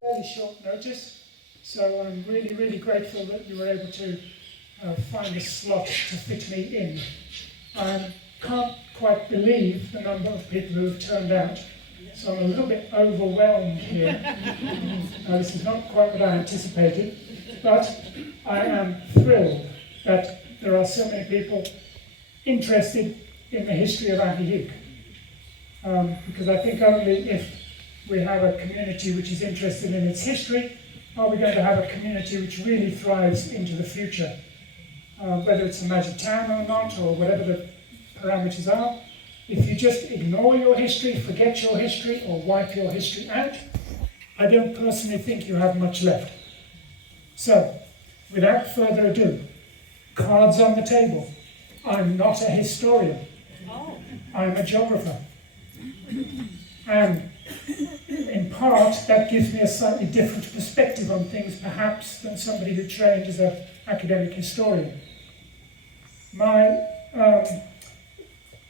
Fairly short notice, so I'm really, really grateful that you were able to find a slot to fit me in. I can't quite believe the number of people who have turned out, so I'm a little bit overwhelmed here. This is not quite what I anticipated, but I am thrilled that there are so many people interested in the history of Ajijic. Because I think only if we have a community which is interested in its history are we going to have a community which really thrives into the future. Whether it's a magic town or not, or whatever the parameters are, if you just ignore your history, forget your history, or wipe your history out, I don't personally think you have much left. So, without further ado, cards on the table. I'm not a historian. I'm a geographer. And in part, that gives me a slightly different perspective on things, perhaps, than somebody who trained as an academic historian. My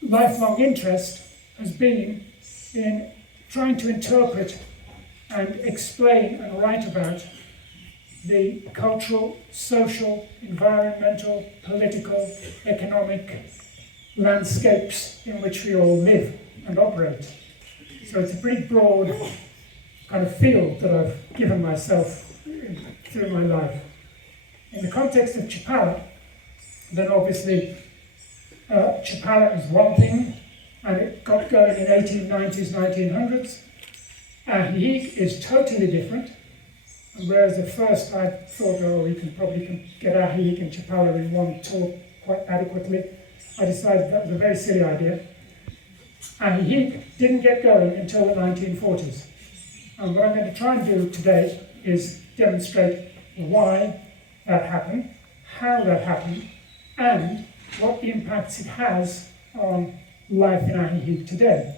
lifelong interest has been in trying to interpret and explain and write about the cultural, social, environmental, political, economic landscapes in which we all live and operate. So it's a pretty broad kind of field that I've given myself through my life. In the context of Chapala, then obviously Chapala is one thing, and it got going in 1890s, 1900s. Ajijic is totally different. And whereas at first I thought, oh, we can probably get Ajijic and Chapala in one talk quite adequately, I decided that was a very silly idea. Ajijic didn't get going until the 1940s. And what I'm going to try and do today is demonstrate why that happened, how that happened, and what impacts it has on life in Ajijic today.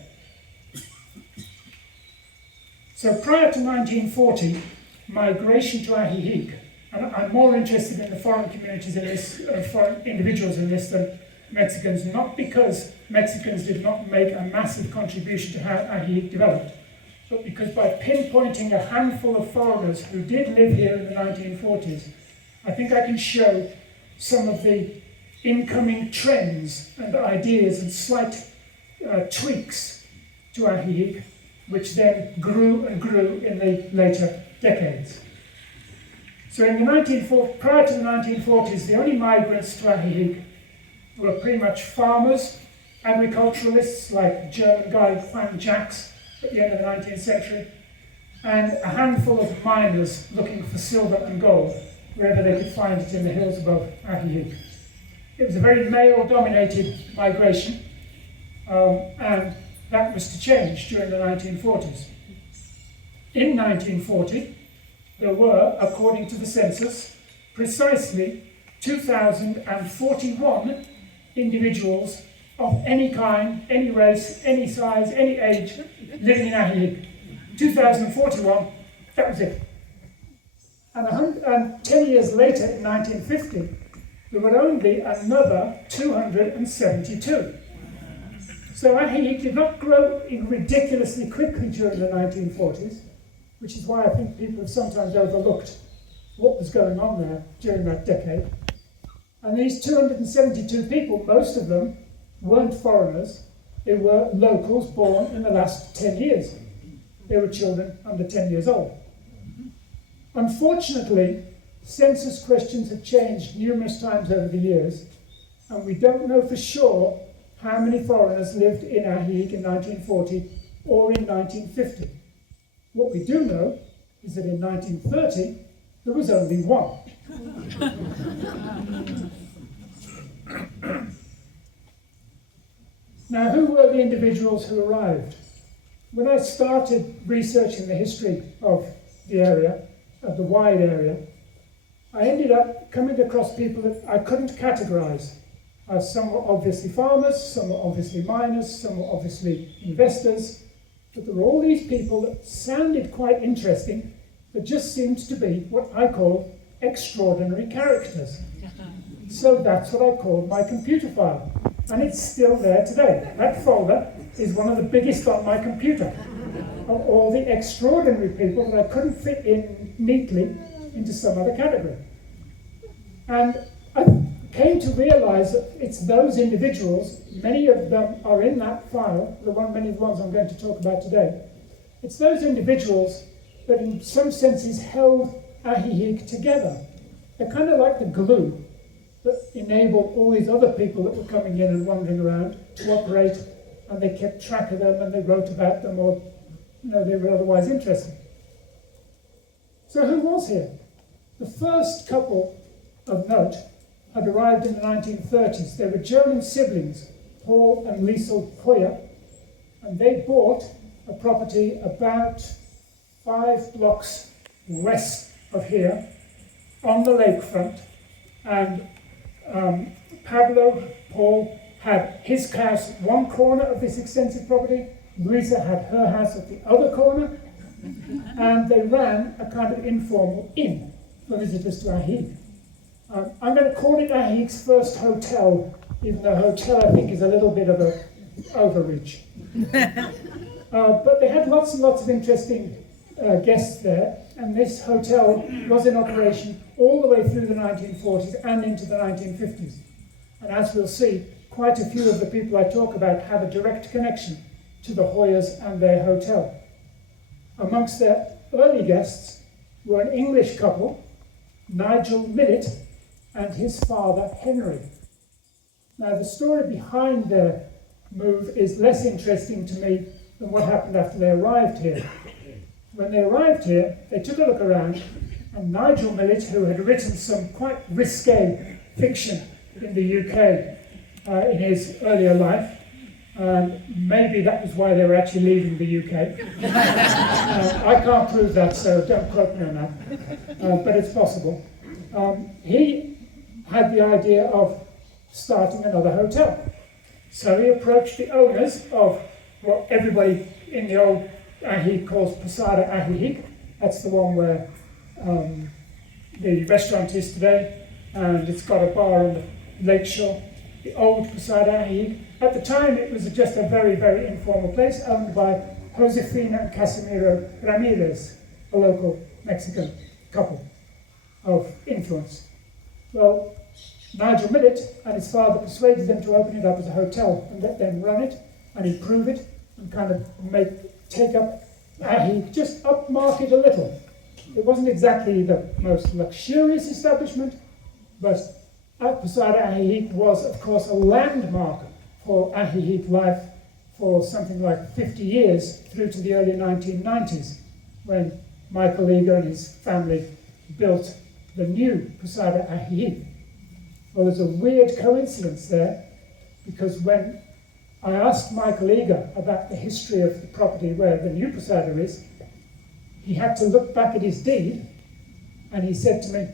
So prior to 1940, migration to Ajijic, and I'm more interested in the foreign communities in this, foreign individuals in this than Mexicans, not because Mexicans did not make a massive contribution to how Ajijic developed, but because by pinpointing a handful of foreigners who did live here in the 1940s, I think I can show some of the incoming trends and ideas and slight tweaks to Ajijic, which then grew and grew in the later decades. So in the prior to the 1940s, the only migrants to Ajijic were pretty much farmers, agriculturalists like German guy Juan Jacques at the end of the 19th century, and a handful of miners looking for silver and gold wherever they could find it in the hills above Ajijic. It was a very male-dominated migration, and that was to change during the 1940s. In 1940, there were, according to the census, precisely 2,041 individuals of any kind, any race, any size, any age, living in Ajijic. 2041, that was it. And 10 years later, in 1950, there were only another 272. So Ajijic did not grow ridiculously quickly during the 1940s, which is why I think people have sometimes overlooked what was going on there during that decade. And these 272 people, most of them weren't foreigners, they were locals born in the last 10 years. They were children under 10 years old. Unfortunately, census questions have changed numerous times over the years, and we don't know for sure how many foreigners lived in Ajijic in 1940 or in 1950. What we do know is that in 1930, there was only one. Now, who were the individuals who arrived? When I started researching the history of the area, of the wide area, I ended up coming across people that I couldn't categorize. Some were obviously farmers, some were obviously miners, some were obviously investors, but there were all these people that sounded quite interesting, but just seemed to be what I call extraordinary characters. So that's what I called my computer file, and it's still there today. That folder is one of the biggest on my computer, of all the extraordinary people that I couldn't fit in neatly into some other category. And I came to realize that it's those individuals, many of them are in that file, many of the ones I'm going to talk about today. It's those individuals that in some senses held Ajijic together. They're kind of like the glue that enabled all these other people that were coming in and wandering around to operate, and they kept track of them and they wrote about them, or they were otherwise interested. So who was here? The first couple of note had arrived in the 1930s. They were German siblings, Paul and Liesl Hoyer, and they bought a property about 5 blocks west of here on the lakefront, and Paul had his house one corner of this extensive property, Louisa had her house at the other corner, and they ran a kind of informal inn for visitors to Ajijic. I'm going to call it Ajijic's first hotel, even though hotel I think is a little bit of an overreach. But they had lots and lots of interesting guests there, and this hotel was in operation all the way through the 1940s and into the 1950s. And as we'll see, quite a few of the people I talk about have a direct connection to the Hoyers and their hotel. Amongst their early guests were an English couple, Nigel Millett and his father Henry. Now the story behind their move is less interesting to me than what happened after they arrived here. When they arrived here, they took a look around, and Nigel Millett, who had written some quite risque fiction in the UK in his earlier life, maybe that was why they were actually leaving the UK. I can't prove that, so don't quote me on that, but it's possible. He had the idea of starting another hotel. So he approached the owners of what everybody in the old Ajijic calls Posada Ajijic. That's the one where the restaurant is today, and it's got a bar on the lakeshore. The old Posada Ajijic. At the time, it was just a very, very informal place owned by Josefina and Casimiro Ramirez, a local Mexican couple of influence. Well, Nigel Millett and his father persuaded them to open it up as a hotel and let them run it and improve it and kind of take up Ajijic, just upmarket a little. It wasn't exactly the most luxurious establishment, but Posada Ajijic was, of course, a landmark for Ajijic life for something like 50 years through to the early 1990s, when Michael Eager and his family built the new Posada Ajijic. Well, there's a weird coincidence there, because when I asked Michael Eager about the history of the property where the new Posada is, he had to look back at his deed, and he said to me,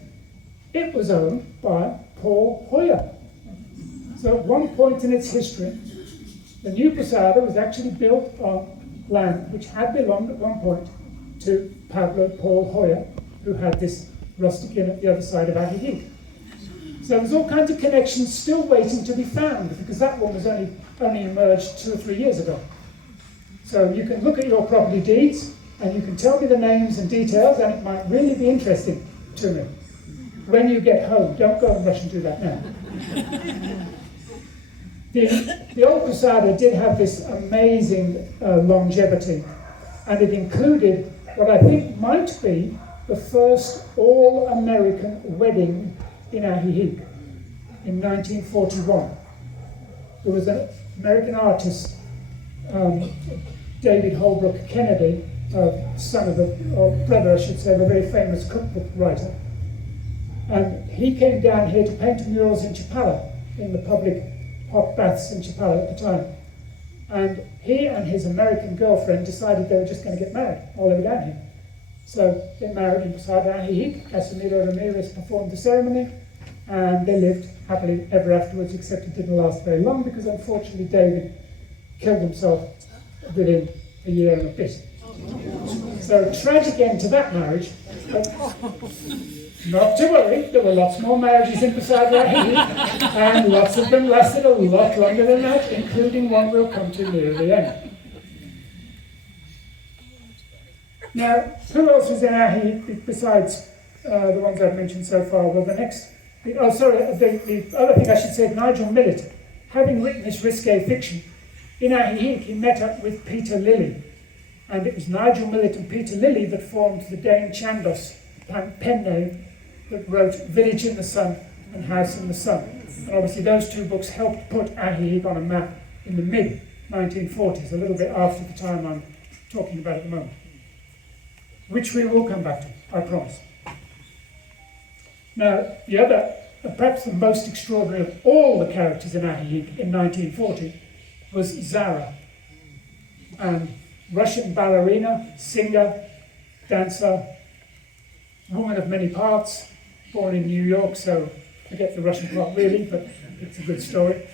it was owned by Paul Hoyer. So at one point in its history, the new Posada was actually built on land which had belonged at one point to Paul Hoyer, who had this rustic inn at the other side of Ajijic. So there's all kinds of connections still waiting to be found, because that one was only emerged 2 or 3 years ago. So you can look at your property deeds, and you can tell me the names and details, and it might really be interesting to me. When you get home, don't go and rush and do that now. The old Posada did have this amazing longevity, and it included what I think might be the first all-American wedding in Ajijic in 1941. There was an American artist, David Holbrook Kennedy, son of or brother, I should say, of a very famous cookbook writer. And he came down here to paint murals in Chapala, in the public hot baths in Chapala at the time. And he and his American girlfriend decided they were just going to get married while they were down here. So they married in Posada Ajijic. Casimiro Ramirez performed the ceremony, and they lived happily ever afterwards, except it didn't last very long, because unfortunately David killed himself within a year and a bit. So tragic end to that marriage. But Not to worry, there were lots more marriages in beside Ajijic, and lots of them lasted a lot longer than that, including one we'll come to near the end. Now, who else was in Ajijic besides the ones I've mentioned so far? Well, the other thing I should say, Nigel Millet, having written this risque fiction, in Ajijic he met up with Peter Lilly, and it was Nigel Millet and Peter Lilly that formed the Dane Chandos pen name that wrote Village in the Sun and House in the Sun. And obviously those two books helped put Ajijic on a map in the mid-1940s, a little bit after the time I'm talking about at the moment, which we will come back to, I promise. Now, the other, perhaps the most extraordinary of all the characters in Ajijic in 1940 was Zara, and Russian ballerina, singer, dancer, woman of many parts, born in New York, so forget the Russian part really, but it's a good story.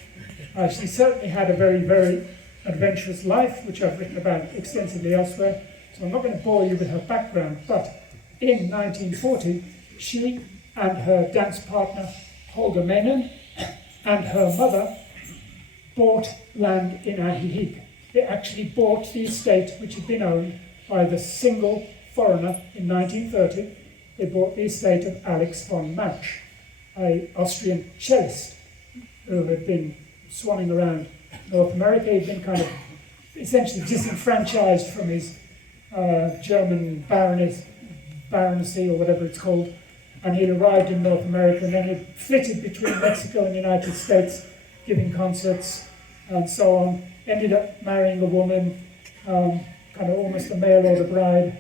She certainly had a very, very adventurous life, which I've written about extensively elsewhere, so I'm not going to bore you with her background, but in 1940, she and her dance partner, Holger Menon, and her mother bought land in Ajijic. They actually bought the estate which had been owned by the single foreigner in 1930. They bought the estate of Alex von Mauch, an Austrian cellist who had been swanning around North America. He'd been kind of essentially disenfranchised from his German baronetcy or whatever it's called, and he'd arrived in North America, and then he'd flitted between Mexico and the United States, giving concerts and so on. Ended up marrying a woman, kind of almost the male or the bride.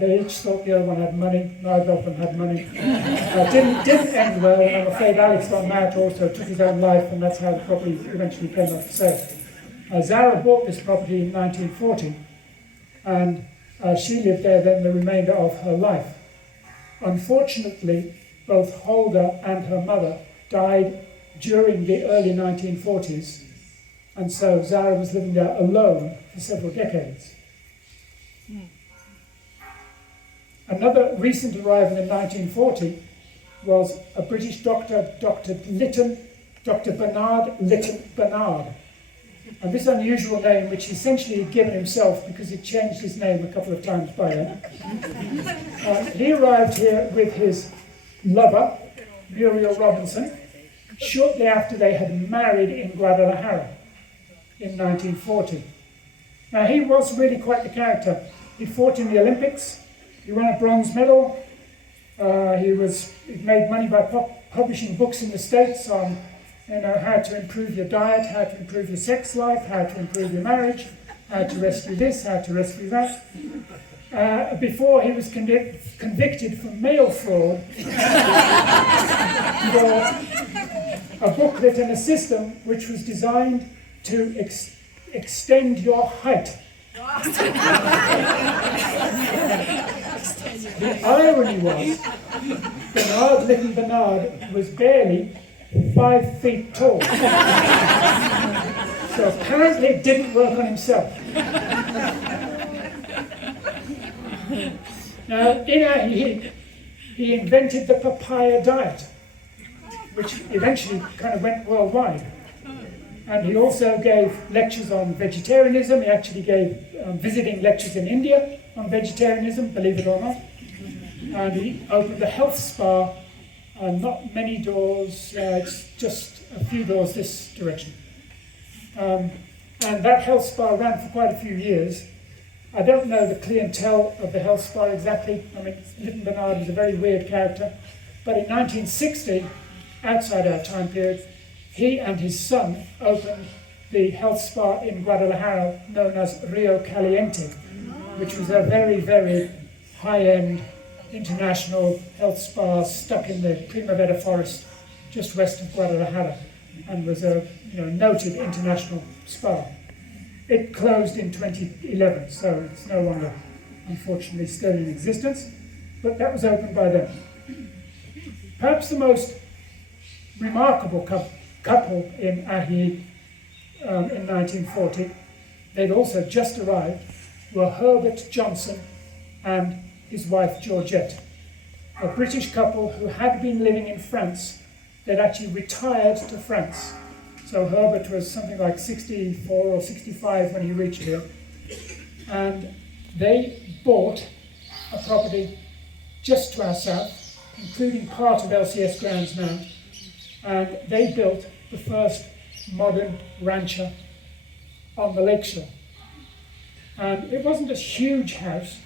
They each thought the other one had money. Neither of them had money. Didn't end well, and I'm afraid Alex von Mauch also took his own life, and that's how the property eventually came up for sale. Zara bought this property in 1940, and she lived there then the remainder of her life. Unfortunately, both Holger and her mother died during the early 1940s, and so Zara was living there alone for several decades. Another recent arrival in 1940 was a British doctor, Dr. Bernard Lytton Bernard. And this unusual name, which essentially he'd given himself because he'd changed his name a couple of times by then. He arrived here with his lover, Muriel Robinson, shortly after they had married in Guadalajara in 1940. Now, he was really quite the character. He fought in the Olympics, he won a bronze medal, he made money by publishing books in the States on how to improve your diet, how to improve your sex life, how to improve your marriage, how to rescue this, how to rescue that. Before he was convicted for mail fraud for a booklet and a system which was designed to extend your height. The irony was, Bernard Lytton Bernard was barely 5 feet tall. So apparently it didn't work on himself. Now, in Ajijic, he invented the papaya diet, which eventually kind of went worldwide. And he also gave lectures on vegetarianism. He actually gave visiting lectures in India on vegetarianism, believe it or not. And he opened a health spa, not many doors, it's just a few doors this direction. And that health spa ran for quite a few years. I don't know the clientele of the health spa exactly. I mean, Lytton Bernard was a very weird character. But in 1960, outside our time period, he and his son opened the health spa in Guadalajara known as Rio Caliente, which was a very, very high-end international health spa stuck in the Primavera forest just west of Guadalajara, and was a noted international spa. It closed in 2011, so it's no longer, unfortunately, still in existence, but that was opened by them. Perhaps the most remarkable couple in Ajijic in 1940, they'd also just arrived, were Herbert Johnson and his wife Georgette. a British couple who had been living in France. They'd actually retired to France. So Herbert was something like 64 or 65 when he reached here. And they bought a property just to our south, including part of LCS grounds now. And they built the first modern rancher on the lakeshore. And it wasn't a huge house,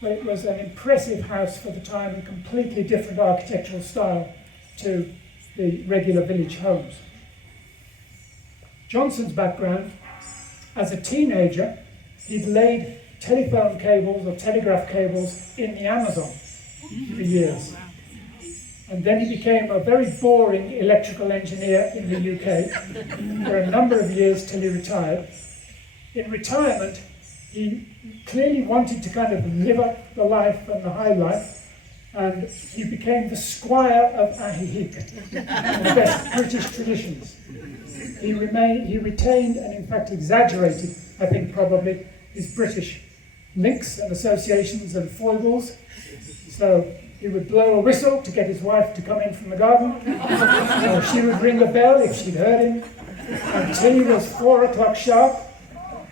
but it was an impressive house for the time and completely different architectural style to the regular village homes. Johnson's background, as a teenager, he'd laid telephone cables or telegraph cables in the Amazon for years. And then he became a very boring electrical engineer in the UK for a number of years till he retired. In retirement, he clearly wanted to kind of live up the life and the high life, and he became the squire of Ajijic, in the best British traditions. He retained and in fact exaggerated, I think probably, his British links and associations and foibles. So he would blow a whistle to get his wife to come in from the garden, or she would ring the bell if she'd heard him, until he was 4 o'clock sharp,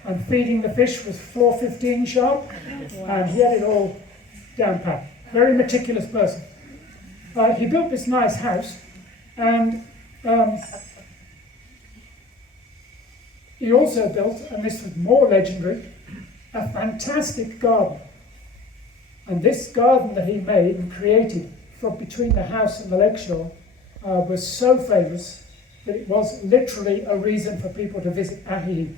and feeding the fish was 4:15 sharp, and he had it all down pat. Very meticulous person. He built this nice house, and he also built, and this was more legendary, a fantastic garden. And this garden that he made and created from between the house and the lakeshore was so famous that it was literally a reason for people to visit Ajijic.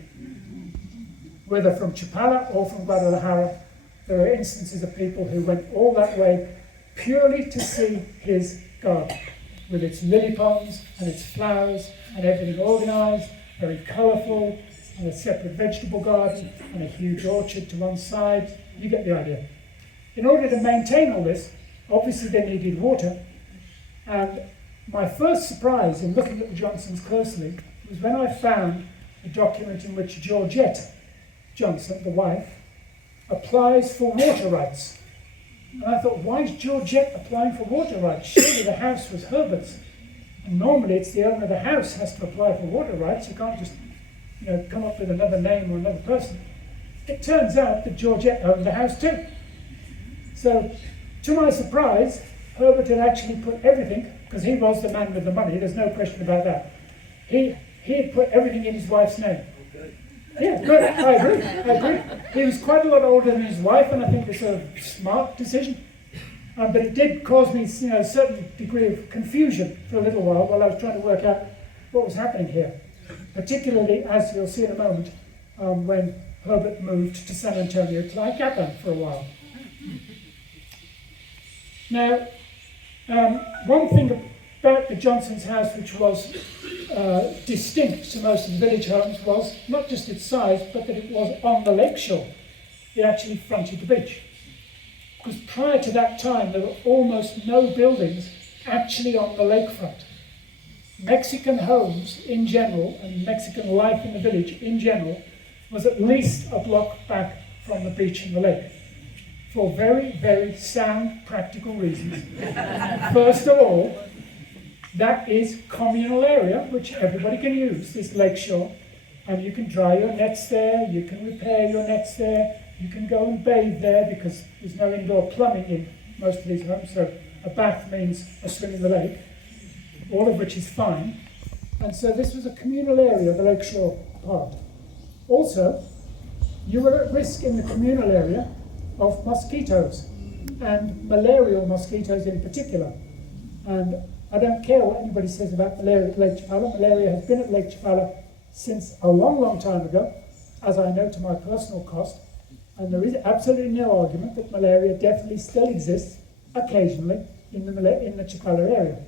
Whether from Chapala or from Guadalajara, there are instances of people who went all that way purely to see his garden, with its lily ponds and its flowers and everything organised, very colourful, and a separate vegetable garden and a huge orchard to one side. You get the idea. In order to maintain all this, obviously they needed water. And my first surprise in looking at the Johnsons closely was when I found a document in which Georgette Johnson, the wife, applies for water rights. And I thought, why is Georgette applying for water rights? Surely the house was Herbert's. And normally it's the owner of the house has to apply for water rights. You can't just come up with another name or another person. It turns out that Georgette owned the house too. So, to my surprise, Herbert had actually put everything, because he was the man with the money, there's no question about that. He had put everything in his wife's name. Yeah, good, I agree. He was quite a lot older than his wife, and I think it's a smart decision. But it did cause me a certain degree of confusion for a little while I was trying to work out what was happening here. Particularly, as you'll see in a moment, when Herbert moved to San Antonio to Tlayacapan for a while. Now, one thing about the Johnson's house which was distinct to most of the village homes was not just its size, but that it was on the lakeshore. It actually fronted the beach. Because prior to that time, there were almost no buildings actually on the lakefront. Mexican homes in general, and Mexican life in the village in general, was at least a block back from the beach and the lake. For very, very sound, practical reasons. First of all, that is communal area, which everybody can use, this lakeshore. And you can dry your nets there, you can repair your nets there, you can go and bathe there because there's no indoor plumbing in most of these homes, so a bath means a swim in the lake, all of which is fine. And so this was a communal area, the lakeshore part. Also, you were at risk in the communal area of mosquitoes, and malarial mosquitoes in particular. And I don't care what anybody says about malaria at Lake Chapala. Malaria has been at Lake Chapala since a long, long time ago, as I know to my personal cost. And there is absolutely no argument that malaria definitely still exists occasionally in the Chapala area.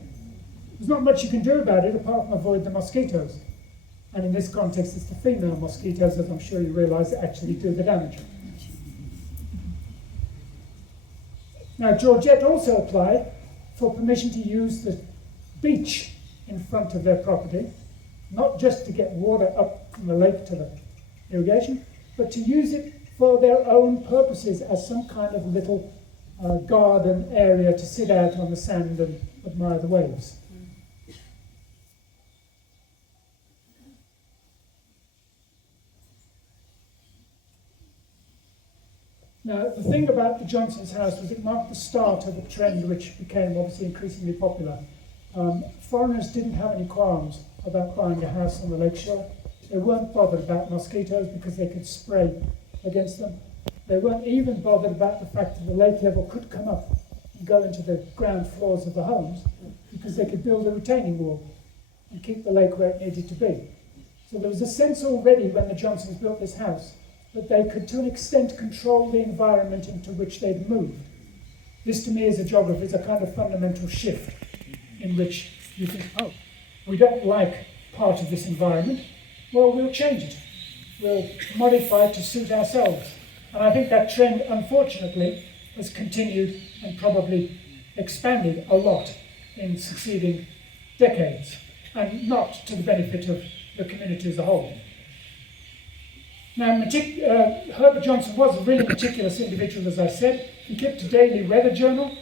There's not much you can do about it apart from avoid the mosquitoes. And in this context, it's the female mosquitoes, as I'm sure you realise, that actually do the damage. Now, Georgette also applied for permission to use the beach in front of their property, not just to get water up from the lake to the irrigation, but to use it for their own purposes as some kind of little garden area to sit out on the sand and admire the waves. Now, the thing about the Johnson's house was it marked the start of a trend which became obviously increasingly popular. Foreigners didn't have any qualms about buying a house on the lakeshore. They weren't bothered about mosquitoes because they could spray against them. They weren't even bothered about the fact that the lake level could come up and go into the ground floors of the homes because they could build a retaining wall and keep the lake where it needed to be. So there was a sense already when the Johnsons built this house that they could, to an extent, control the environment into which they'd moved. This, to me, as a geographer, is a kind of fundamental shift in which you think, oh, we don't like part of this environment, well, we'll change it. We'll modify it to suit ourselves. And I think that trend, unfortunately, has continued and probably expanded a lot in succeeding decades, and not to the benefit of the community as a whole. Now, Herbert Johnson was a really meticulous individual, as I said. He kept a daily weather journal.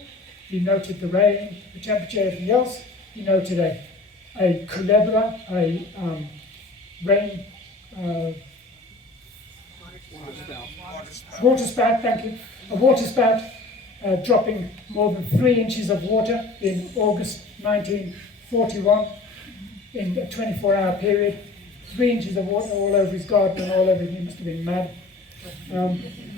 He noted the rain, the temperature, everything else. He noted a culebra, a rain water spout, thank you. A water spout dropping more than 3 inches of water in August 1941 in a 24-hour period. 3 inches of water all over his garden and all over him. He must have been mad.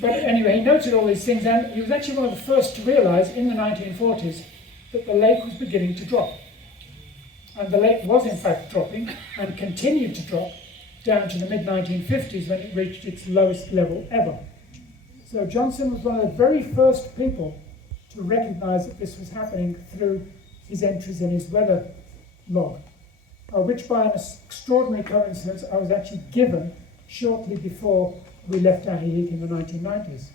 But anyway, he noted all these things, and he was actually one of the first to realise in the 1940s that the lake was beginning to drop. And the lake was in fact dropping and continued to drop down to the mid-1950s when it reached its lowest level ever. So Johnson was one of the very first people to recognise that this was happening through his entries in his weather log, which by an extraordinary coincidence I was actually given shortly before we left Ajijic in the 1990s.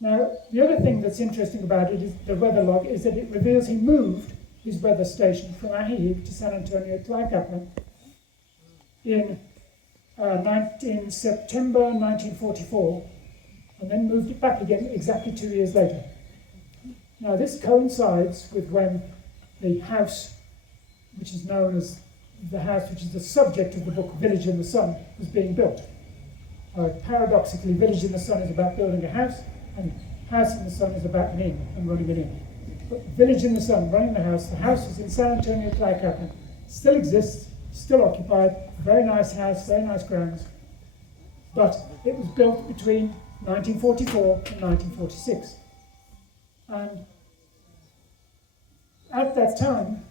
Now, the other thing that's interesting about it is the weather log is that it reveals he moved his weather station from Ajijic to San Antonio Tlaicaplan in September 1944, and then moved it back again exactly 2 years later. Now, this coincides with when the house, which is known as the house which is the subject of the book Village in the Sun, was being built. Paradoxically, Village in the Sun is about building a house, and House in the Sun is about an inn and running an inn. But Village in the Sun, running the house is in San Antonio Tlaicaplan, still exists, still occupied, very nice house, very nice grounds, but it was built between 1944 and 1946. And at that time,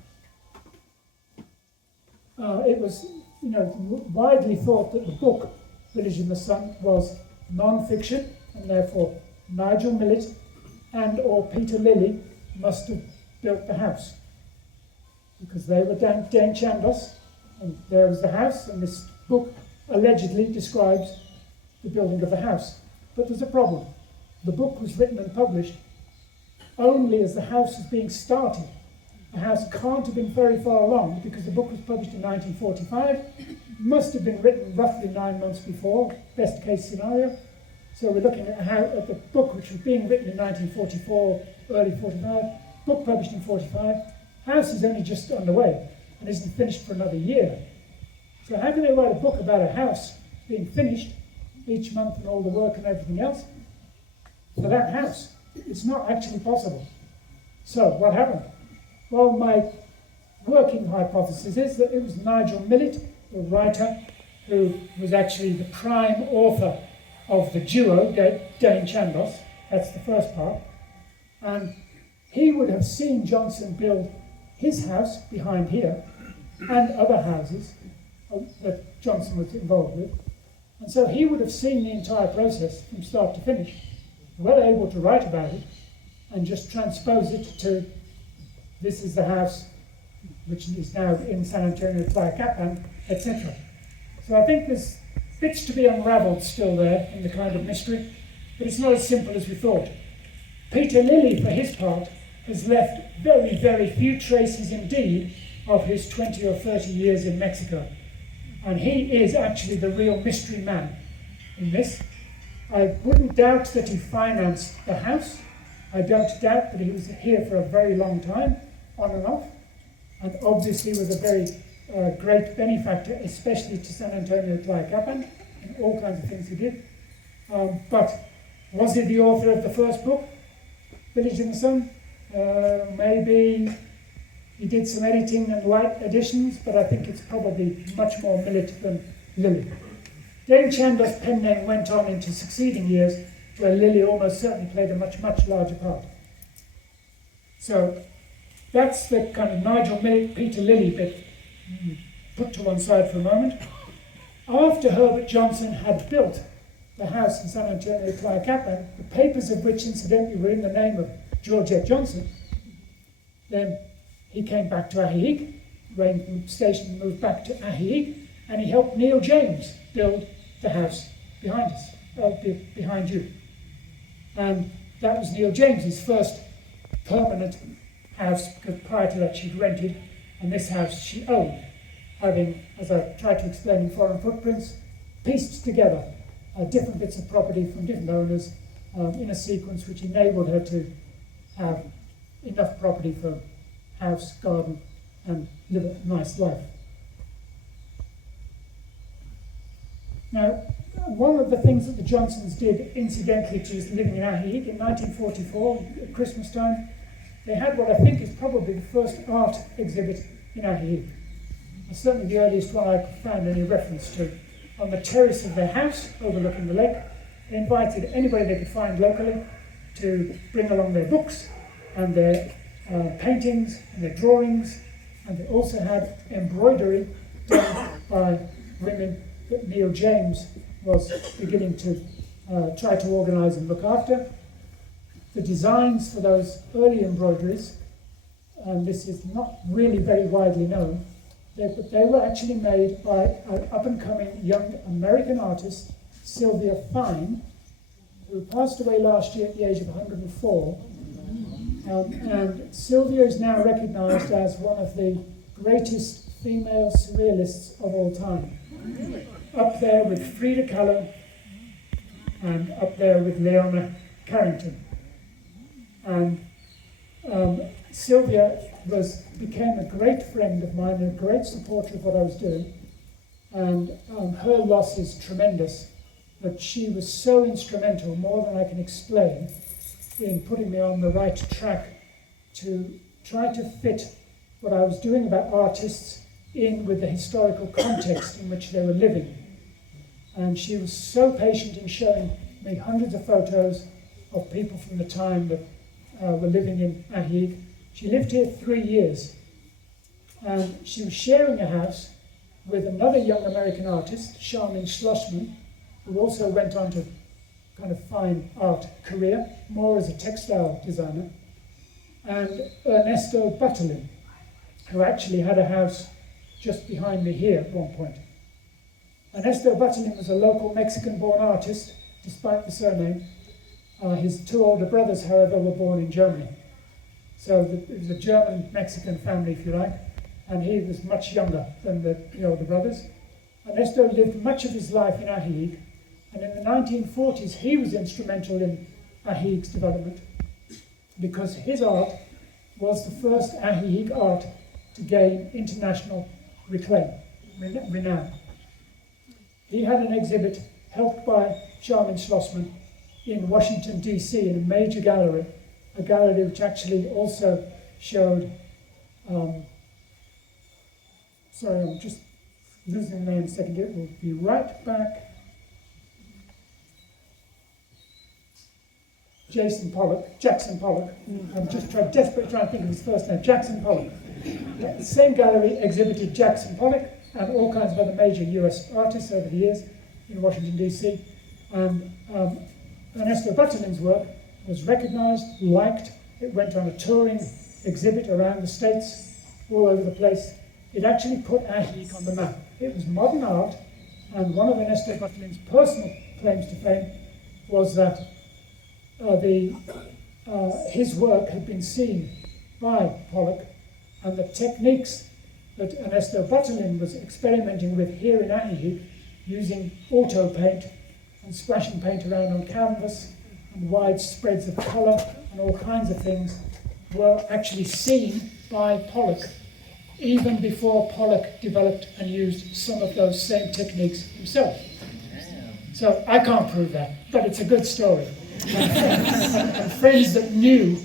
it was, widely thought that the book Village in the Sun was non-fiction, and therefore Nigel Millet and or Peter Lilly must have built the house, because they were Dane Chandos, and there was the house, and this book allegedly describes the building of the house. But there's a problem. The book was written and published only as the house was being started. The house can't have been very far along because the book was published in 1945, must have been written roughly 9 months before, best case scenario. So we're looking at the book which was being written in 1944, early 45, book published in 45, house is only just underway and isn't finished for another year. So how can they write a book about a house being finished each month and all the work and everything else for that house? It's not actually possible. So what happened? Well, my working hypothesis is that it was Nigel Millet, the writer, who was actually the prime author of the duo, Dane Chandos. That's the first part. And he would have seen Johnson build his house behind here and other houses that Johnson was involved with. And so he would have seen the entire process from start to finish, well able to write about it and just transpose it to this is the house which is now in San Antonio Tlaicaplan, etc. So I think there's bits to be unravelled still there in the kind of mystery, but it's not as simple as we thought. Peter Lilly, for his part, has left very, very few traces indeed of his 20 or 30 years in Mexico. And he is actually the real mystery man in this. I wouldn't doubt that he financed the house. I don't doubt that he was here for a very long time, on and off, and obviously was a very great benefactor, especially to San Antonio Tlayacapan, and all kinds of things he did. But was he the author of the first book, Village in the Sun? Maybe he did some editing and light additions, but I think it's probably much more Millet than Lily. Dame Chandler's pen name went on into succeeding years, where Lily almost certainly played a much larger part. So that's the kind of Nigel Peter Lilly bit put to one side for a moment. After Herbert Johnson had built the house in San Antonio Tlayacapan, the papers of which incidentally were in the name of Georgette Johnson, then he came back to Ajijic, Rain Station moved back to Ajijic, and he helped Neil James build the house behind us, behind you. And that was Neil James's first permanent house, because prior to that she'd rented, and this house she owned, having, as I tried to explain in Foreign Footprints, pieced together different bits of property from different owners in a sequence which enabled her to have enough property for house, garden, and live a nice life. Now, one of the things that the Johnsons did, incidentally to living in Ajijic, in 1944, at Christmas time, they had what I think is probably the first art exhibit in Ajijic. Certainly the earliest one I could find any reference to. On the terrace of their house, overlooking the lake, they invited anybody they could find locally to bring along their books and their paintings and their drawings, and they also had embroidery done by women that Neil James was beginning to try to organise and look after. The designs for those early embroideries, and this is not really very widely known, but they were actually made by an up-and-coming young American artist, Sylvia Fine, who passed away last year at the age of 104. And Sylvia is now recognised as one of the greatest female surrealists of all time. Up there with Frida Kahlo, and up there with Leona Carrington. And Sylvia became a great friend of mine and a great supporter of what I was doing. And her loss is tremendous, but she was so instrumental, more than I can explain, in putting me on the right track to try to fit what I was doing about artists in with the historical context in which they were living. And she was so patient in showing me hundreds of photos of people from the time that were living in Ajijic. She lived here 3 years, and she was sharing a house with another young American artist, Charmin Schlossman, who also went on to kind of fine art career, more as a textile designer, and Ernesto Butterlin, who actually had a house just behind me here at one point. Ernesto Butterlin was a local Mexican-born artist, despite the surname. His 2 older brothers, however, were born in Germany. So it was a German-Mexican family, if you like, and he was much younger than the older brothers. Ernesto lived much of his life in Ajijic, and in the 1940s he was instrumental in Ajijic's development, because his art was the first Ajijic art to gain international renown. He had an exhibit helped by Charmin Schlossman in Washington, D.C., in a major gallery, a gallery which actually also showed, sorry, I'm just losing the name a second here, we'll be right back. Jackson Pollock. I'm just desperately trying to think of his first name, Jackson Pollock. The same gallery exhibited Jackson Pollock and all kinds of other major US artists over the years in Washington, D.C. And Ernesto Butterlin's work was recognized, liked. It went on a touring exhibit around the States, all over the place. It actually put Ajijic on the map. It was modern art, and one of Ernesto Butterlin's personal claims to fame was that his work had been seen by Pollock, and the techniques that Ernesto Butterlin was experimenting with here in Ajijic, using auto paint and splashing paint around on canvas and wide spreads of colour and all kinds of things were actually seen by Pollock even before Pollock developed and used some of those same techniques himself. So I can't prove that, but it's a good story. And friends that knew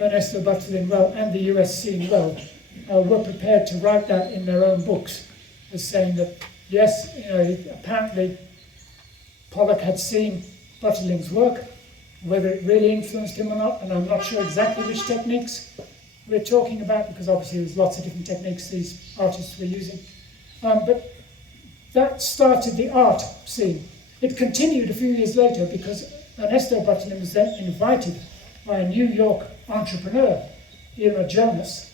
Ernesto Buttolin well and the US scene well were prepared to write that in their own books, as saying that yes, apparently Pollock had seen Buttolin's work, whether it really influenced him or not, and I'm not sure exactly which techniques we're talking about, because obviously there's lots of different techniques these artists were using. But that started the art scene. It continued a few years later because Ernesto Buttolin was then invited by a New York entrepreneur, Ira Jonas,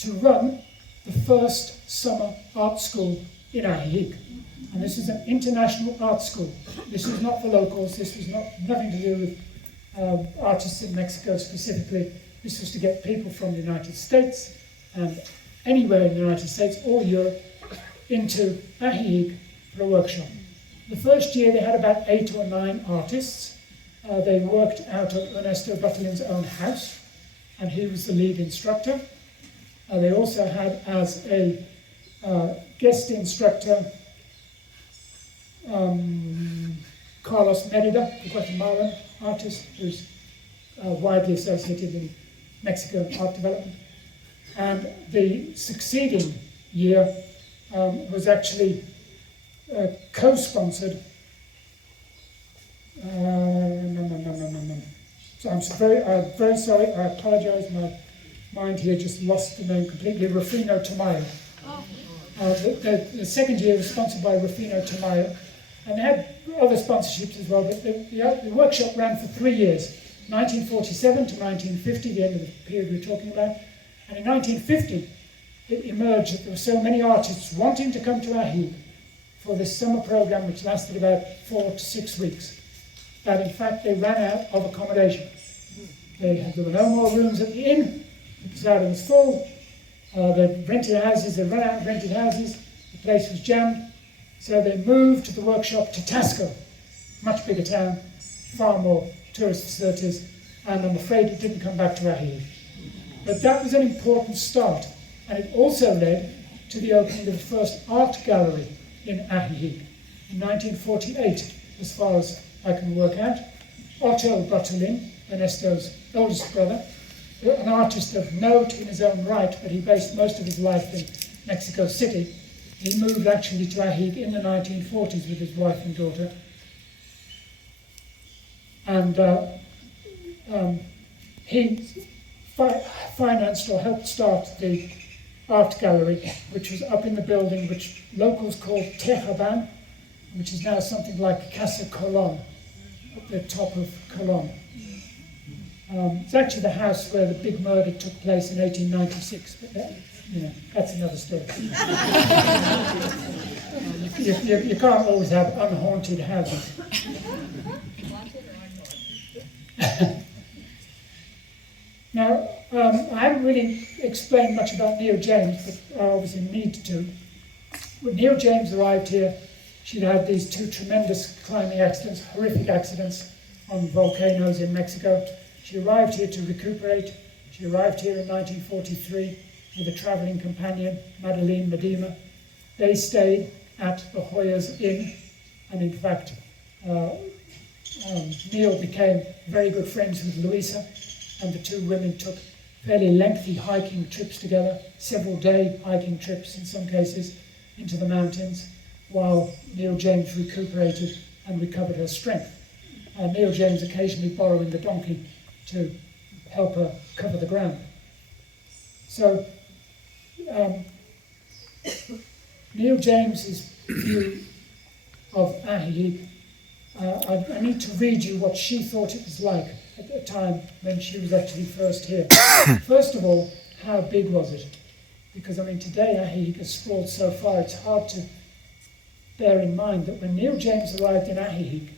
to run the first summer art school in Ajijic. And this is an international art school. This was not for locals. This was nothing to do with artists in Mexico specifically. This was to get people from the United States and anywhere in the United States or Europe into Ajijic for a workshop. The first year they had about 8 or 9 artists. They worked out of Ernesto Buttolin's own house, and he was the lead instructor. They also had as a guest instructor Carlos Merida, the Guatemalan artist who's widely associated in Mexican art development. And the succeeding year was actually co-sponsored. So I'm very sorry, I apologize, my mind here just lost the name completely. Rufino Tamayo. The second year was sponsored by Rufino Tamayo, and they had other sponsorships as well, but the workshop ran for 3 years, 1947 to 1950, the end of the period we're talking about. And in 1950, it emerged that there were so many artists wanting to come to Ajijic for this summer program, which lasted about 4 to 6 weeks, that in fact they ran out of accommodation. There were no more rooms at the inn, the posada was full, the rented houses, they ran out of rented houses, the place was jammed, so they moved the workshop to Tasco, much bigger town, far more tourist facilities, and I'm afraid it didn't come back to Ajijic. But that was an important start, and it also led to the opening of the first art gallery in Ajijic in 1948, as far as I can work out. Otto Buttolin, Ernesto's oldest brother, an artist of note in his own right, but he based most of his life in Mexico City. He moved actually to Ajijic in the 1940s with his wife and daughter. And he financed or helped start the art gallery, which was up in the building which locals called Tejaban, which is now something like Casa Colon, at the top of Colon. It's actually the house where the big murder took place in 1896, but that's another story. You can't always have unhaunted houses. Now, I haven't really explained much about Neil James, but I obviously need to. When Neil James arrived here, she'd had these 2 tremendous climbing accidents, horrific accidents on volcanoes in Mexico. She arrived here to recuperate. She arrived here in 1943 with a traveling companion, Madeline Medina. They stayed at the Hoyas Inn, and in fact, Neil became very good friends with Louisa, and the 2 women took fairly lengthy hiking trips together, several-day hiking trips in some cases, into the mountains, while Neil James recuperated and recovered her strength. Neil James occasionally borrowing the donkey to help her cover the ground. So, Neil James's view of Ajijic, I need to read you what she thought it was like at the time when she was actually first here. First of all, how big was it? Because, I mean, today Ajijic has sprawled so far, it's hard to bear in mind that when Neil James arrived in Ajijic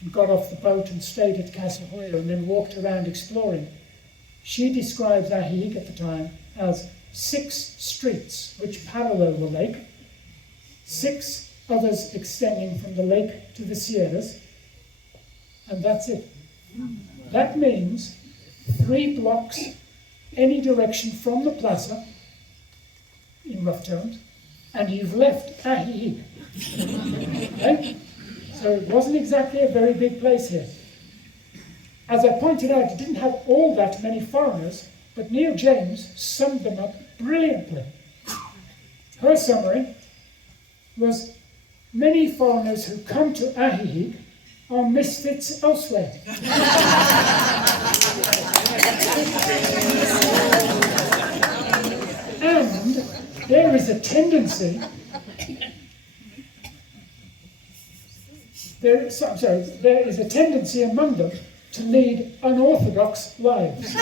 and got off the boat and stayed at Casa Hoya and then walked around exploring, she describes Ajijic at the time as 6 streets which parallel the lake, 6 others extending from the lake to the Sierras, and that's it. That means 3 blocks any direction from the plaza, in rough terms, and you've left Ajijic. Okay? So it wasn't exactly a very big place here. As I pointed out, it didn't have all that many foreigners, but Neil James summed them up brilliantly. Her summary was, many foreigners who come to Ajijic are misfits elsewhere. And there is a tendency, there is a tendency among them to lead unorthodox lives.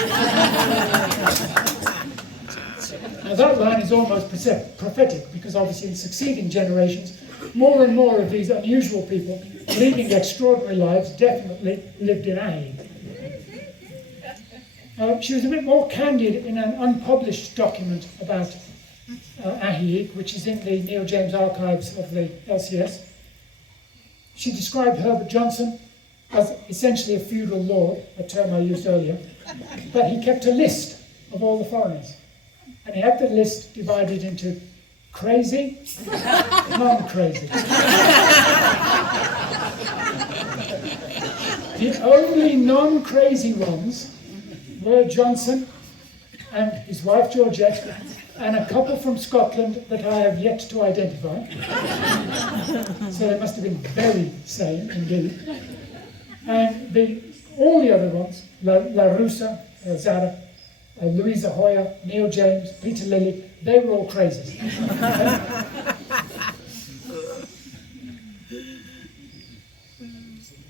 Now that line is almost prophetic, because obviously in succeeding generations, more and more of these unusual people leading extraordinary lives definitely lived in Ajijic. She was a bit more candid in an unpublished document about Ajijic, which is in the Neil James archives of the LCS. She described Herbert Johnson as essentially a feudal lord, a term I used earlier, but he kept a list of all the foreigners. And he had the list divided into crazy, non-crazy. The only non-crazy ones were Johnson and his wife Georgette, and a couple from Scotland that I have yet to identify. So they must have been very sane indeed. And all the other ones, La Russa, Zara, Louisa Hoyer, Neil James, Peter Lilly, they were all crazies.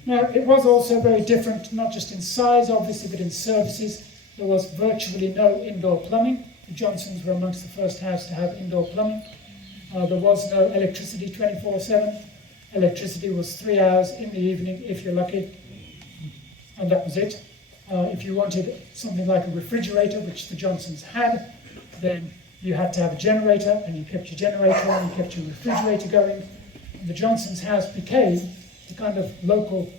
Now, it was also very different, not just in size, obviously, but in services. There was virtually no indoor plumbing. The Johnsons were amongst the first house to have indoor plumbing. There was no electricity 24/7. Electricity was 3 hours in the evening, if you're lucky, and that was it. If you wanted something like a refrigerator, which the Johnsons had, then you had to have a generator, and you kept your generator and you kept your refrigerator going. And the Johnsons' house became the kind of local,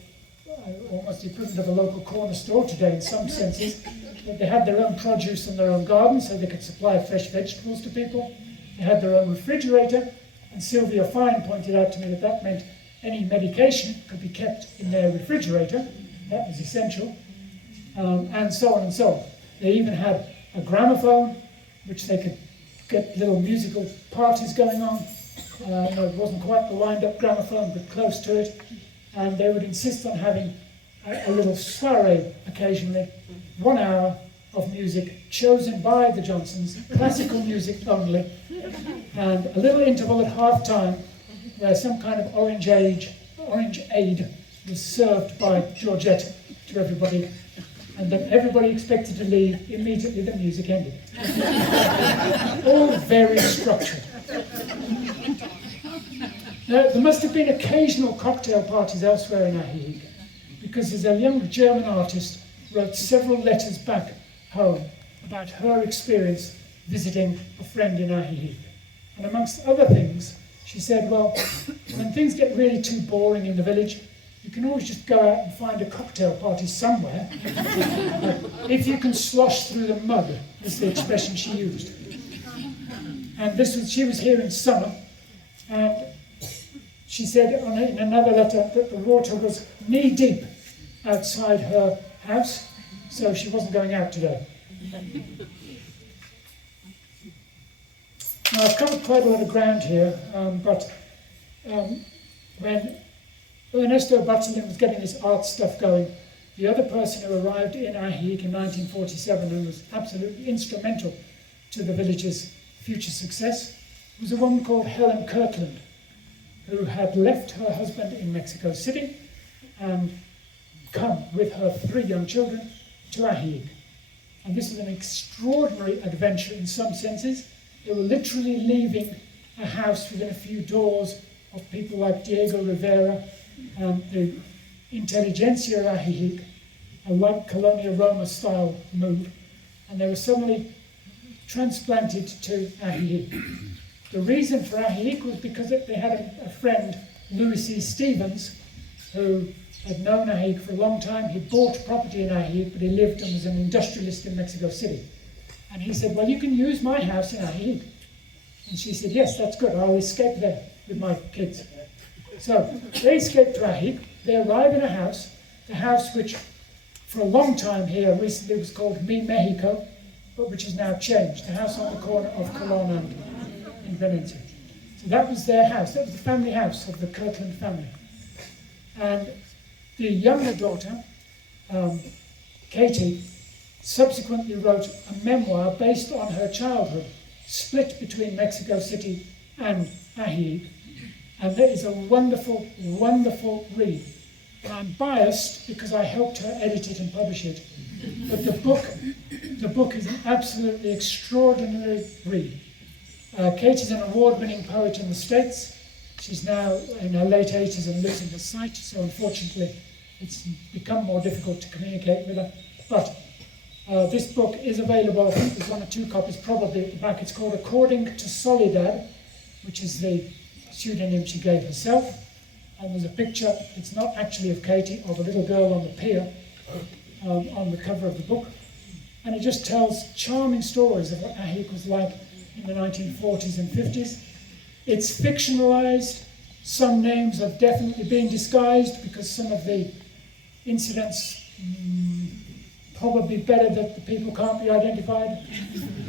almost the equivalent of a local corner store today in some senses. But they had their own produce and their own garden, so they could supply fresh vegetables to people. They had their own refrigerator, and Sylvia Fine pointed out to me that that meant any medication could be kept in their refrigerator. That was essential. And so on and so on. They even had a gramophone, which they could get little musical parties going on. It wasn't quite the wind-up gramophone, but close to it. And they would insist on having a little soiree occasionally, 1 hour of music chosen by the Johnsons, classical music only, and a little interval at half-time where some kind of orange aid was served by Georgette to everybody, and then everybody expected to leave immediately the music ended. All very structured. Now, there must have been occasional cocktail parties elsewhere in Ajijic, because as a young German artist wrote several letters back home about her experience visiting a friend in Ajijic. And amongst other things, she said, well, when things get really too boring in the village, you can always just go out and find a cocktail party somewhere. If you can slosh through the mud, is the expression she used. And she was here in summer, and she said in another letter that the water was knee-deep outside her house, so she wasn't going out today. Now, I've covered quite a lot of ground here, but when Ernesto Bartolin was getting his art stuff going, the other person who arrived in Ajijic in 1947 and was absolutely instrumental to the village's future success was a woman called Helen Kirtland, who had left her husband in Mexico City and come with her 3 young children to Ajijic. And this was an extraordinary adventure in some senses. They were literally leaving a house within a few doors of people like Diego Rivera and the intelligentsia of Ajijic, a like Colonia Roma style move, and they were suddenly transplanted to Ajijic. The reason for Ajijic was because they had a friend, Louis C. Stevens, who had known Ajijic for a long time. He bought property in Ajijic, but he lived and was an industrialist in Mexico City. And he said, well, you can use my house in Ajijic. And she said, yes, that's good, I'll escape there with my kids. So they escaped to Ajijic. They arrive in a house, the house which for a long time here recently was called Mi Mexico, but which is now changed, the house on the corner of Colon and in Valencia. So that was their house, that was the family house of the Kirkland family. And the younger daughter, Katie, subsequently wrote a memoir based on her childhood, split between Mexico City and Ajijic. And that is a wonderful, wonderful read. And I'm biased because I helped her edit it and publish it. But the book is an absolutely extraordinary read. Katie's an award-winning poet in the States. She's now in her late 80s and lives in the site, so unfortunately it's become more difficult to communicate with her. But this book is available. I think there's 1 or 2 copies probably at the back. It's called According to Soledad, which is the pseudonym she gave herself. And there's a picture, it's not actually of Katie, of a little girl on the pier on the cover of the book. And it just tells charming stories of what Ajijic was like in the 1940s and 50s. It's fictionalized. Some names have definitely been disguised because some of the incidents probably better that the people can't be identified,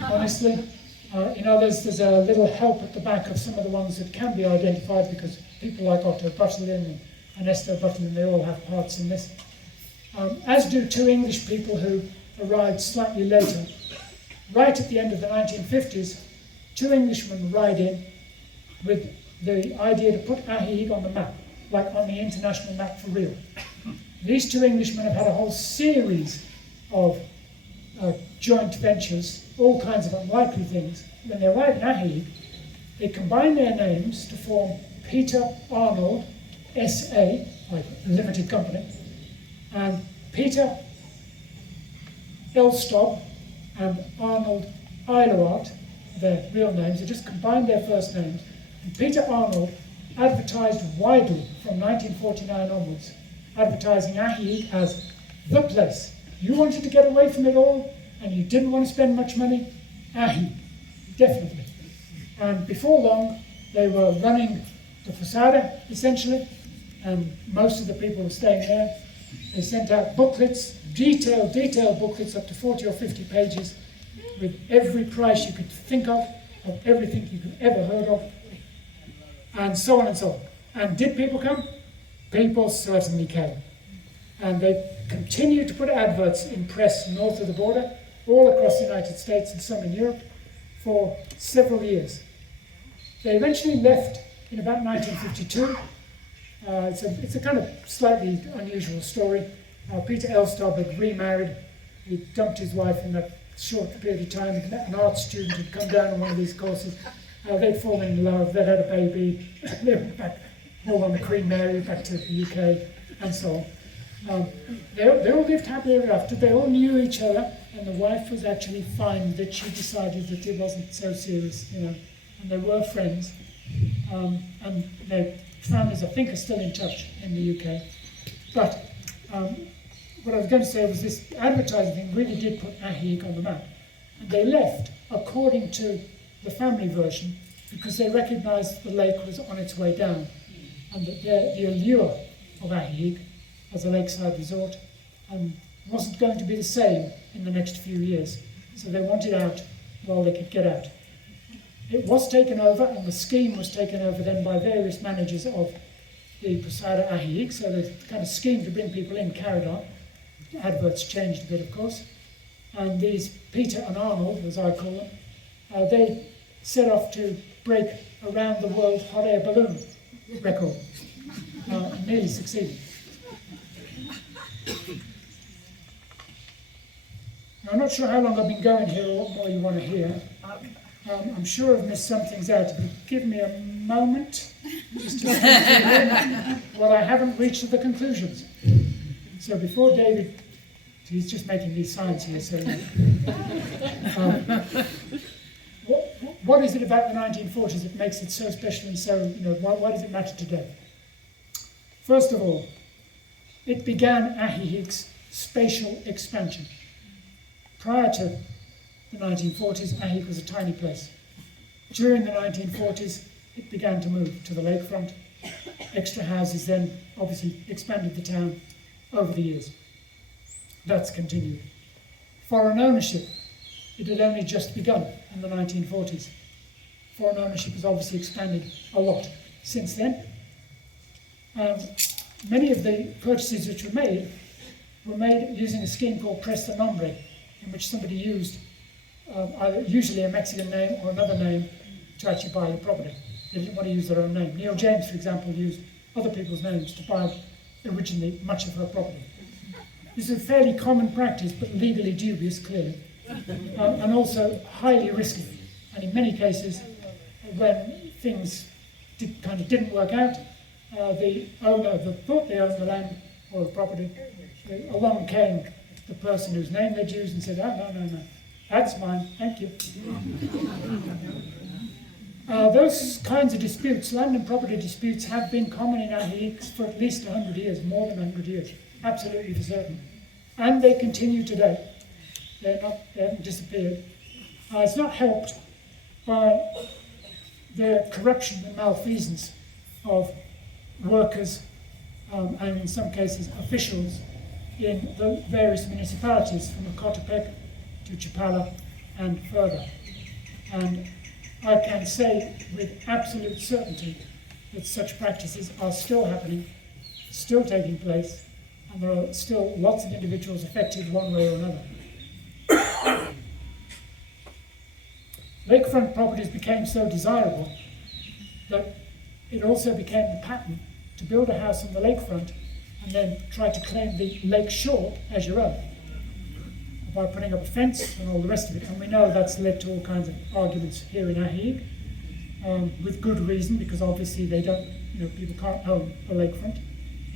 honestly. In others, there's a little help at the back of some of the ones that can be identified because people like Otto Butterlin and Esther Butterlin, they all have parts in this. As do 2 English people who arrived slightly later. Right at the end of the 1950s, 2 Englishmen ride in with the idea to put Ajijic on the map, like on the international map for real. These 2 Englishmen have had a whole series of joint ventures, all kinds of unlikely things. When they arrive in Ajijic, they combine their names to form Peter Arnold S.A., like a limited company, and Peter Elstob and Arnold Eilerart, their real names. They just combined their first names. And Peter Arnold advertised widely from 1949 onwards, advertising Ajijic as the place. You wanted to get away from it all, and you didn't want to spend much money? Ajijic, definitely. And before long, they were running the Posada, essentially, and most of the people were staying there. They sent out booklets, detailed booklets up to 40 or 50 pages, with every price you could think of everything you could ever heard of, and so on and so on. And did people come? People certainly came. And they continued to put adverts in press north of the border, all across the United States and some in Europe, for several years. They eventually left in about 1952. It's a kind of slightly unusual story. Peter Elstob had remarried. He dumped his wife in that short period of time. An art student had come down on one of these courses. They'd fallen in love, they'd had a baby, they went back home on the Queen Mary, back to the UK, and so on. They all lived happily ever after. They all knew each other, and the wife was actually fine that she decided that it wasn't so serious, and they were friends. And their families, I think, are still in touch in the UK. But what I was going to say was this advertising thing really did put Ajijic on the map. And they left, according to the family version, because they recognised that the lake was on its way down, and that the allure of Ajijic as a lakeside resort wasn't going to be the same in the next few years. So they wanted out while they could get out. It was taken over, and the scheme was taken over then by various managers of the Posada Ajijic, so the kind of scheme to bring people in carried on. Adverts changed a bit, of course. And these Peter and Arnold, as I call them, they set off to break a round the world hot air balloon record. Nearly succeeded. Now, I'm not sure how long I've been going here or what more you want to hear. I'm sure I've missed some things out, but give me a moment just to say well, I haven't reached the conclusions. So before David, he's just making these signs here, so what is it about the 1940s that makes it so special and so, why does it matter today? First of all, it began Ajijic's spatial expansion. Prior to the 1940s, Ajijic was a tiny place. During the 1940s, it began to move to the lakefront. Extra houses then obviously expanded the town over the years. That's continued. Foreign ownership, it had only just begun in the 1940s. Foreign ownership has obviously expanded a lot since then. Many of the purchases which were made using a scheme called Presta Nombre, in which somebody used usually a Mexican name or another name to actually buy the property. They didn't want to use their own name. Neil James, for example, used other people's names to buy originally much of her property. This is a fairly common practice, but legally dubious, clearly, and also highly risky. And in many cases, when things didn't work out, the owner that thought they owned the land or the property, along came the person whose name they'd used and said, "Oh, no, that's mine, thank you." Those kinds of disputes, land and property disputes, have been common in Ajijic for at least 100 years, more than 100 years, absolutely for certain. And they continue today. They haven't disappeared. It's not helped by the corruption and malfeasance of workers and in some cases officials in the various municipalities from Ecotepec to Chapala and further. And I can say with absolute certainty that such practices are still happening, still taking place, and there are still lots of individuals affected one way or another. Lakefront properties became so desirable that it also became the pattern to build a house on the lakefront and then try to claim the lake shore as your own by putting up a fence and all the rest of it. And we know that's led to all kinds of arguments here in Ajijic, with good reason, because obviously they don't, people can't own a lakefront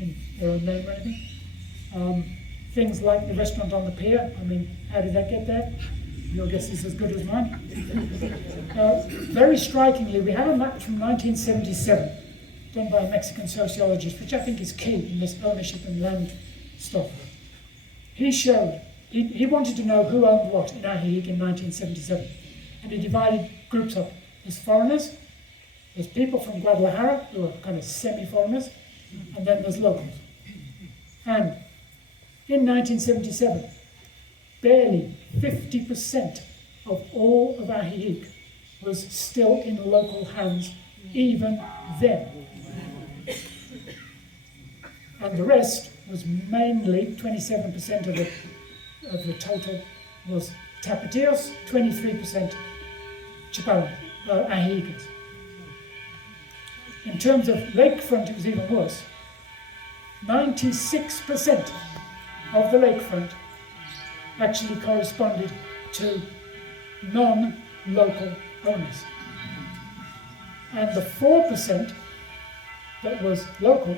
in their own name or anything. Things like the restaurant on the pier, how did that get there? Your guess is as good as mine. Very strikingly, we have a map from 1977 done by a Mexican sociologist, which I think is key in this ownership and land stuff. He showed, he wanted to know who owned what in Ajijic in 1977, and he divided groups up. There's foreigners, there's people from Guadalajara who are kind of semi-foreigners, and then there's locals. And in 1977, barely 50% of all of Ajijic was still in local hands, even then. And the rest was mainly 27% of the total was Tapatíos, 23% Chapala, Ajijicans. In terms of lakefront, it was even worse. 96% of the lakefront actually corresponded to non-local owners. And the 4% that was local,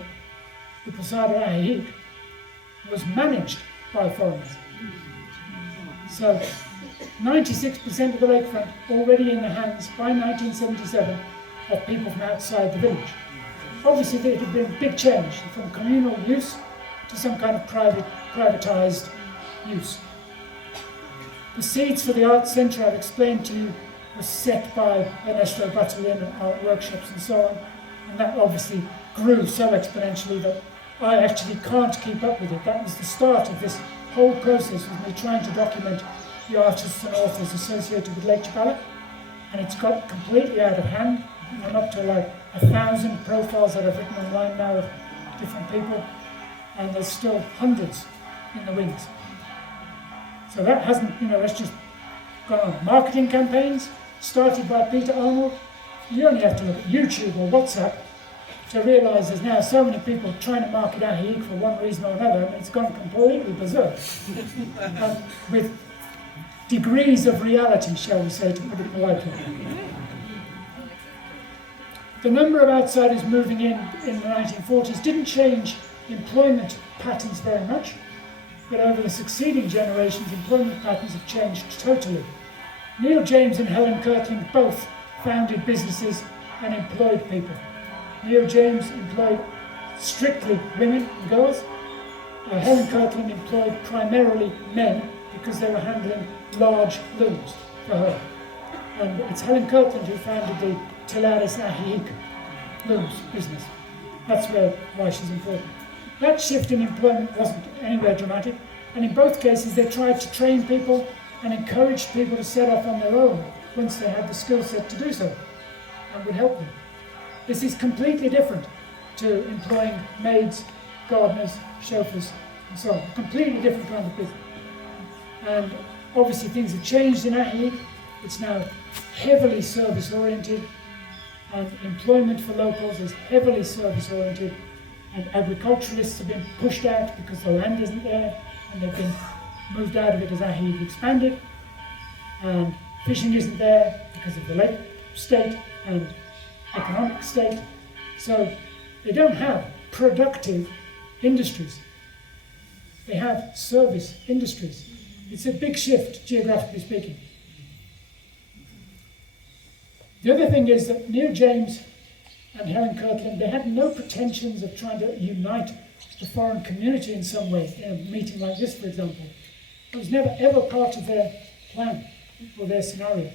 the Posada Ajijic, was managed by foreigners. So 96% of the lakefront already in the hands by 1977 of people from outside the village. Obviously there had been a big change from communal use to some kind of privatized use. The seeds for the art centre I've explained to you were set by Ernesto Batalin and art workshops and so on, and that obviously grew so exponentially that I actually can't keep up with it. That was the start of this whole process with me trying to document the artists and authors associated with Lake Chapala, and it's got completely out of hand. I'm up to like 1,000 profiles that I've written online now of different people, and there's still hundreds in the wings. So that hasn't, that's just gone on. Marketing campaigns started by Peter Arnold. You only have to look at YouTube or WhatsApp to realise there's now so many people trying to market Ajijic for one reason or another, and it's gone completely berserk. With degrees of reality, shall we say, to put it politely. The number of outsiders moving in the 1940s didn't change employment patterns very much, but over the succeeding generations, employment patterns have changed totally. Neil James and Helen Kirkland both founded businesses and employed people. Neil James employed strictly women and girls. Helen Kirkland employed primarily men because they were handling large looms for her. And it's Helen Kirkland who founded the Telares Ajijic looms business. That's why she's important. That shift in employment wasn't anywhere dramatic, and in both cases they tried to train people and encourage people to set off on their own once they had the skill set to do so, and would help them. This is completely different to employing maids, gardeners, chauffeurs, and so on. Completely different kind of business. And obviously things have changed in Ajijic. It's now heavily service-oriented, and employment for locals is heavily service-oriented, and agriculturalists have been pushed out because the land isn't there, and they've been moved out of it as Ajijic expanded, and fishing isn't there because of the lake state and economic state. So they don't have productive industries. They have service industries. It's a big shift, geographically speaking. The other thing is that Neil James and Helen Kirkland, they had no pretensions of trying to unite the foreign community in some way, in a meeting like this, for example. It was never ever part of their plan or their scenario.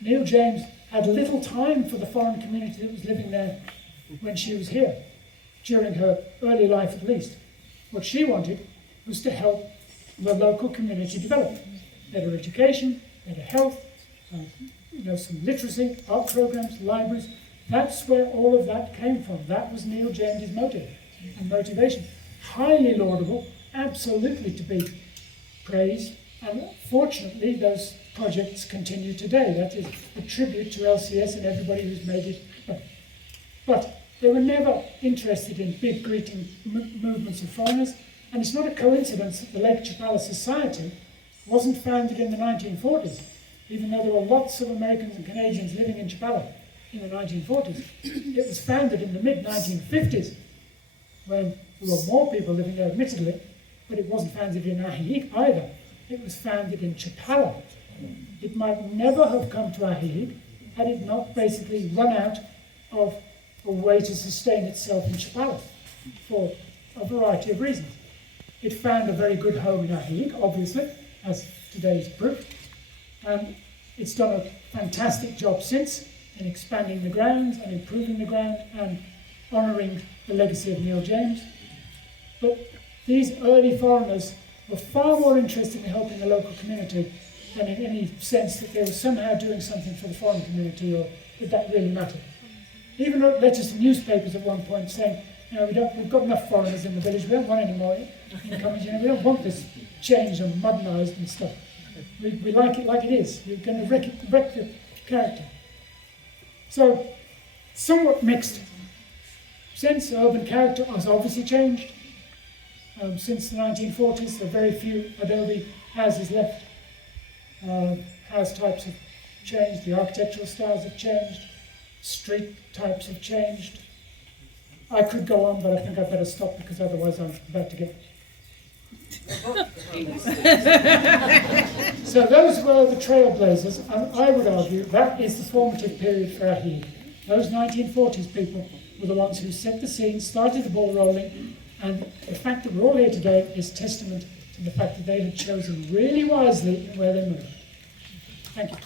Neil James had little time for the foreign community that was living there when she was here, during her early life at least. What she wanted was to help the local community develop. Better education, better health, some literacy, art programs, libraries. That's where all of that came from. That was Neil James's motive and motivation. Highly laudable, absolutely to be praised, and fortunately those projects continue today. That is a tribute to LCS and everybody who's made it. But they were never interested in big greeting movements of foreigners, and it's not a coincidence that the Lake Chapala Society wasn't founded in the 1940s, even though there were lots of Americans and Canadians living in Chapala in the 1940s. It was founded in the mid-1950s, when there were more people living there, admittedly, but it wasn't founded in Ajijic either. It was founded in Chapala. It might never have come to Ajijic had it not basically run out of a way to sustain itself in Chapala for a variety of reasons. It found a very good home in Ajijic, obviously, as today's proof, and it's done a fantastic job since in expanding the grounds and improving the ground and honouring the legacy of Neil James. But these early foreigners were far more interested in helping the local community than in any sense that they were somehow doing something for the foreign community or that really mattered. Even wrote letters to newspapers at one point saying, we've got enough foreigners in the village, we don't want any more incomers, we don't want this changed and modernised and stuff. We like it like it is. You're going to wreck the character. So, somewhat mixed. Since urban character has obviously changed. Since the 1940s, there are very few adobe houses left. House types have changed, the architectural styles have changed, street types have changed. I could go on, but I think I'd better stop because otherwise I'm about to get... So those were the trailblazers, and I would argue that is the formative period for Ajijic. Those 1940s people were the ones who set the scene, started the ball rolling, and the fact that we're all here today is testament to the fact that they had chosen really wisely where they moved. Thank you.